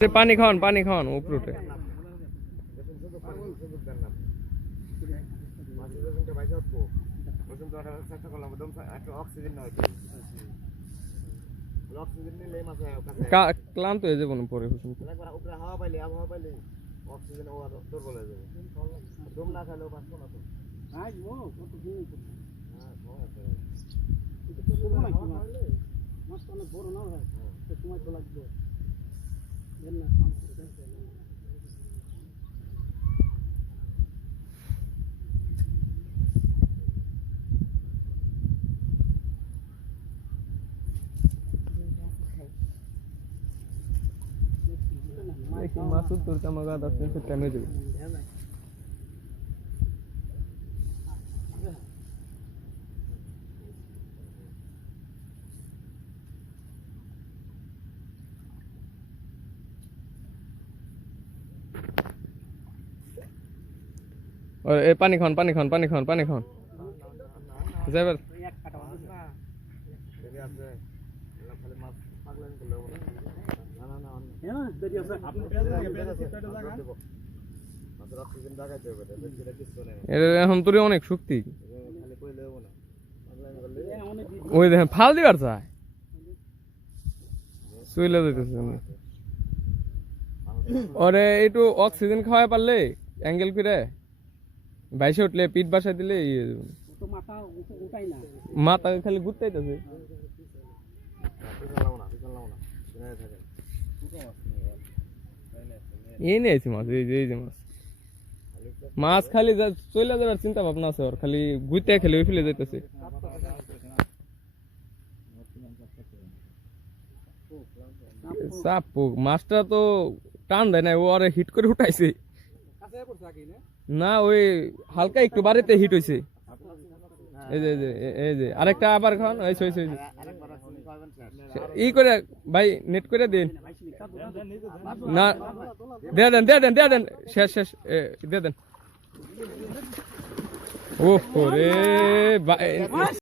पानी खान ऊपर उठे ক্লান্ত হয়ে যাবো না পরে হাওয়া পাইলে আবহাওয়া পাইলে অক্সিজেন দুর্বল হয়ে যাবে দম না খাইলেও বাঁচবো না তো মাছটা অনেক বড় না হয় সময় তো লাগবে মাসুদ তোর কামাগা 10 মিনিট টাইম হয়ে যাবে और ए पानी खान जाबर এখন তোর অনেক শক্তি ওই দেখেন ফাল দিবার চায় চলে যেতেছে ওরে একটু অক্সিজেন খাওয়াই পারলে অ্যাঙ্গেল ফিরে বাইশে উঠলে পিঠ বাসায় দিলে মাথা খালি ঘুরতে যাইতেছে এই নিয়ে আছি মাছ এই যে মাছ খালি চলে যাবার চিন্তা ভাবনা আছে ওর খালি ঘুরতে খেলে ওই ফেলে যাইতেছে চাপ মাছটা তো টান দেয় না ও আরে হিট করে উঠাইছে না ওই হালকা একটু বাড়িতে হিট হয়েছে এই যে আরেকটা আবার খান ই করে ভাই নেট করে দিন না দিয়ে দেন শেষ দিয়ে দেন ও রে